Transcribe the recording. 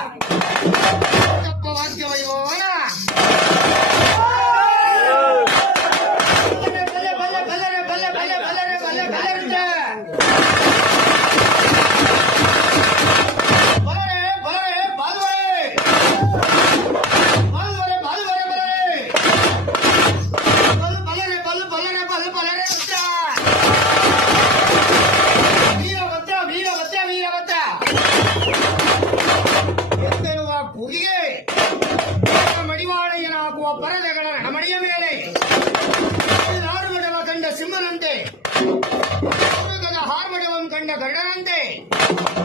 Yeah. ಮಡಿವಾಳಯನ ಪರದೆಗಳ ನಡ ಮಡಿಯ ಮೇಲೆ ಆರು ಮಡವ ಕಂಡ ಸಿಂಹನಂತೆಮಡವ ಕಂಡ ಗಂಡನಂತೆ